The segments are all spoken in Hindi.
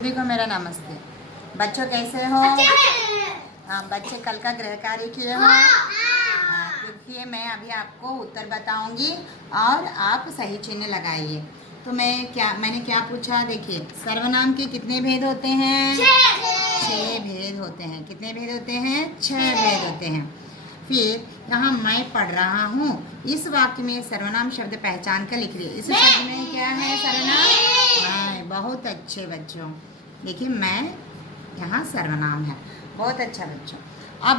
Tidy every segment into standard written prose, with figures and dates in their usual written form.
सभी को मेरा नमस्ते। बच्चों कैसे हो? हाँ, बच्चे कल का गृह कार्य किए हो? हाँ, क्योंकि मैं अभी आपको उत्तर बताऊंगी और आप सही चिन्ह लगाइए। तो मैंने क्या पूछा? देखिए, सर्वनाम के कितने भेद होते हैं? 6 भेद होते हैं। कितने भेद होते हैं? 6 भेद होते हैं। फिर यहाँ मैं पढ़ रहा हूँ, इस वाक्य में सर्वनाम शब्द पहचान कर लिख रही है। इस शब्द में क्या है? सर्वनाम। मैं। बहुत अच्छे बच्चों, देखिए मैं यहाँ सर्वनाम है। बहुत अच्छा बच्चों। अब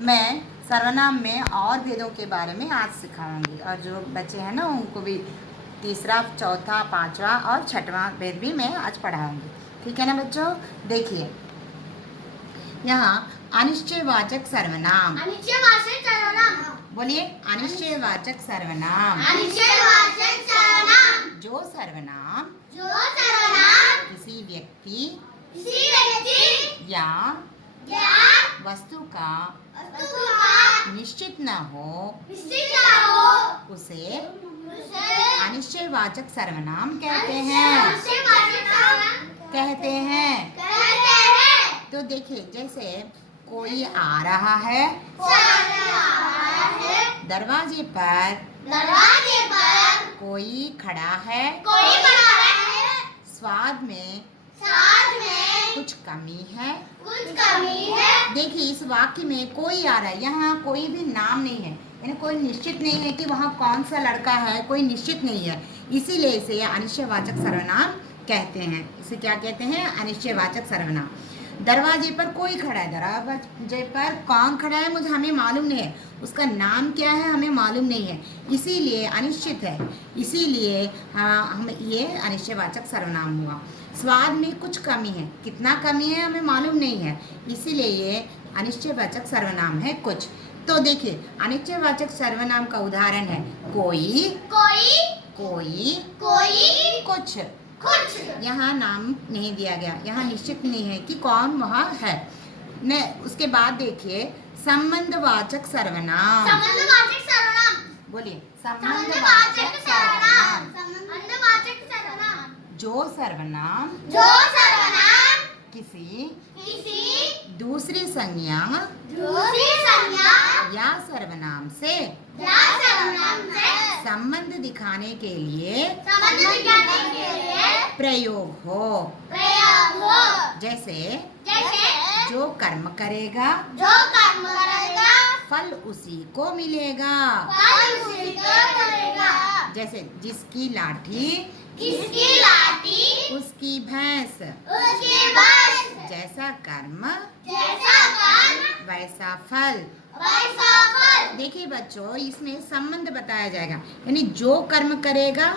मैं सर्वनाम में और भेदों के बारे में आज सिखाऊंगी, और जो बच्चे हैं ना उनको भी तीसरा, चौथा, पांचवा और छठवां भेद भी मैं आज पढ़ाऊंगी। ठीक है ना बच्चों? देखिए यहाँ अनिश्चयवाचक सर्वनाम। अनिश्चयवाचक सर्वनाम। बोलिए, अनिश्चयवाचक सर्वनाम। अनिश्चयवाचक सर्वनाम। जो सर्वनाम किसी व्यक्ति या वस्तु का निश्चित न हो उसे अनिश्चयवाचक सर्वनाम कहते हैं। तो देखिए, जैसे कोई आ रहा है, दरवाजे पर कोई खड़ा है, स्वाद में कुछ कमी है। देखिए, इस वाक्य में कोई आ रहा है, यहाँ कोई भी नाम नहीं है, यानी कोई निश्चित नहीं है कि वहाँ कौन सा लड़का है, कोई निश्चित नहीं है। इसीलिए इसे अनिश्चयवाचक सर्वनाम कहते हैं। इसे क्या कहते हैं? अनिश्चयवाचक सर्वनाम। दरवाजे पर कोई खड़ा है, दरवाजे पर कौन खड़ा है हमें मालूम नहीं है, उसका नाम क्या है हमें मालूम नहीं है, इसीलिए अनिश्चित है। इसीलिए हम ये अनिश्चयवाचक सर्वनाम हुआ। स्वाद में कुछ कमी है, कितना कमी है हमें मालूम नहीं है, इसीलिए ये अनिश्चयवाचक सर्वनाम है कुछ। तो देखिए, अनिश्चयवाचक सर्वनाम का उदाहरण है कोई, कुछ। यहाँ नाम नहीं दिया गया, यहाँ निश्चित नहीं है कि कौन वहाँ है। उसके बाद देखिए संबंधवाचक सर्वनाम। बोलिए, संबंधवाचक सर्वनाम। जो सर्वनाम किसी दूसरी संज्ञा या सर्वनाम से संबंध दिखाने के लिए प्रयोग हो। जैसे जो कर्म करेगा फल उसी को मिलेगा। जैसे जिसकी लाठी उसकी भैंस। जैसा कर्म वैसा फल। देखिए बच्चों, इसमें संबंध बताया जाएगा, यानी जो कर्म करेगा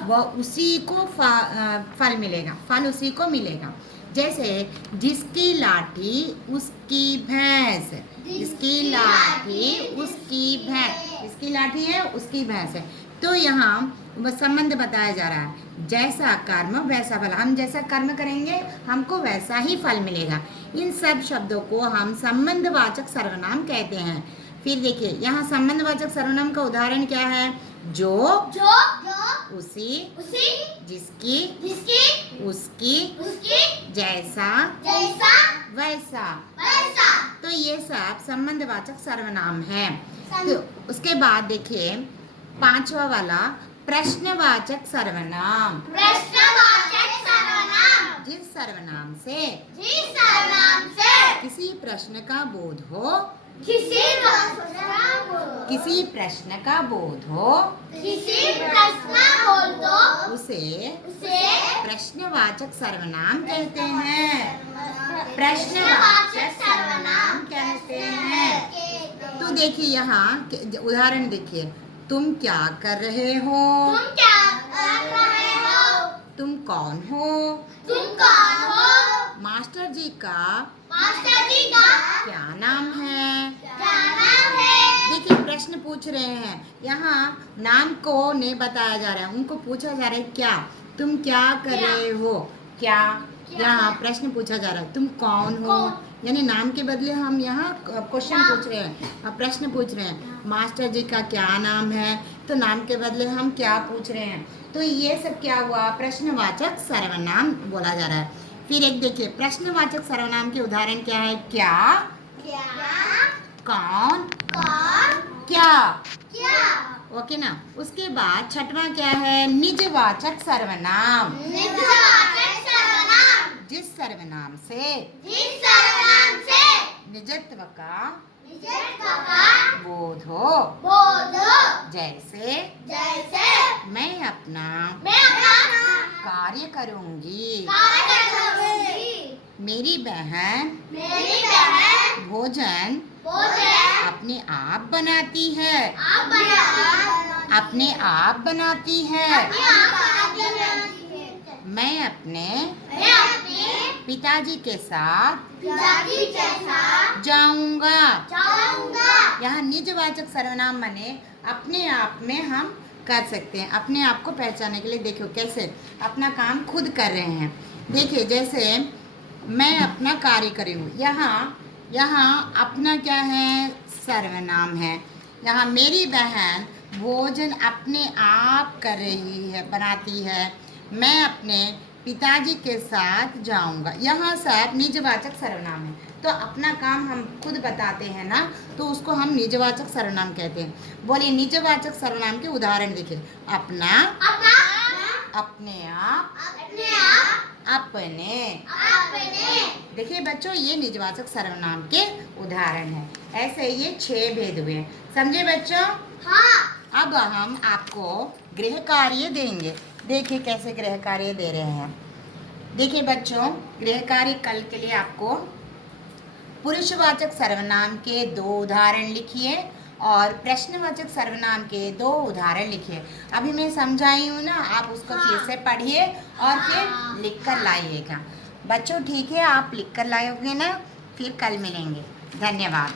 वह उसी को फल मिलेगा, फल उसी को मिलेगा। जैसे जिसकी लाठी उसकी भैंस, जिसकी लाठी उसकी भैंस, जिसकी लाठी है उसकी भैंस है। तो यहाँ वह संबंध बताया जा रहा है, जैसा कर्म वैसा फल। हम जैसा कर्म करेंगे हमको वैसा ही फल मिलेगा। इन सब शब्दों को हम संबंधवाचक सर्वनाम कहते हैं। फिर देखिए, यहाँ संबंधवाचक सर्वनाम का उदाहरण क्या है? जो उसी, जिसकी, उसकी, जैसा, वैसा। तो ये सब संबंधवाचक सर्वनाम है। तो उसके बाद देखिए पांचवा वाला प्रश्नवाचक सर्वनाम। जिस सर्वनाम से किसी प्रश्न का बोध हो, उसे प्रश्नवाचक सर्वनाम कहते हैं। प्रश्नवाचक सर्वनाम कहते हैं। तो देखिए यहाँ उदाहरण देखिए, तुम क्या कर रहे हो? तुम कौन हो? मास्टर जी का क्या नाम है? देखिए प्रश्न पूछ रहे हैं, यहाँ नाम को नहीं बताया जा रहा है, उनको पूछा जा रहा है क्या, तुम क्या कर रहे हो? क्या यहाँ प्रश्न पूछा जा रहा है, तुम कौन हो? यानी नाम के बदले हम यहाँ क्वेश्चन पूछ रहे हैं, प्रश्न पूछ रहे हैं। मास्टर जी का क्या नाम है? तो नाम के बदले हम क्या पूछ रहे हैं। तो ये सब क्या हुआ? प्रश्नवाचक सर्वनाम बोला जा रहा है। फिर एक देखिए, प्रश्नवाचक सर्वनाम के उदाहरण क्या है? क्या, क्या, कौन, कौन, क्या। क्या, ओके ना। उसके बाद छठवां क्या है? निजवाचक सर्वनाम। निजवाचक सर्वनाम, जिस सर्वनाम से जिस सर्वनाम से निजत्व का निजत्व का बोध हो, बोध हो, जैसे जैसे मैं अपना मैं अपना कार्य करूंगी, कार्य करूंगी, मेरी बहन मेरी बहन भोजन भोजन अपने आप बनाती है, आप बनाती अपने आप बनाती है। है। मैं अपने मैं अपने पिताजी के साथ पिताजी के साथ जाऊंगा। जाऊंगा। यहाँ निजवाचक सर्वनाम बने अपने आप में हम कर सकते हैं, अपने आप को पहचानने के लिए। देखो कैसे अपना काम खुद कर रहे हैं। देखिए जैसे मैं अपना कार्य करी हूँ, यहाँ अपना क्या है? सर्वनाम है। यहाँ मेरी बहन भोजन अपने आप कर रही है, बनाती है। मैं अपने पिताजी के साथ जाऊंगा। यहाँ सब निजवाचक सर्वनाम है। तो अपना काम हम खुद बताते हैं ना, तो उसको हम निजवाचक सर्वनाम कहते हैं। बोलिए निजवाचक सर्वनाम के उदाहरण देखिए। अपना, अपना, अपने आप, अपने आप, अपने। अपने। देखिए बच्चों, ये निजवाचक सर्वनाम के उदाहरण हैं। ऐसे ये 6 भेद हुए। समझे बच्चों? हाँ। अब हम आपको गृह कार्य देंगे। देखिए कैसे गृह कार्य दे रहे हैं। देखिए बच्चों, गृह कार्य कल के लिए आपको पुरुषवाचक सर्वनाम के 2 उदाहरण लिखिए और प्रश्नवाचक सर्वनाम के 2 उदाहरण लिखिए। अभी मैं समझाई हूँ ना, आप उसको फिर से पढ़िए और फिर लिख कर लाइएगा। बच्चों ठीक है, आप लिख कर लाओगे ना? फिर कल मिलेंगे। धन्यवाद।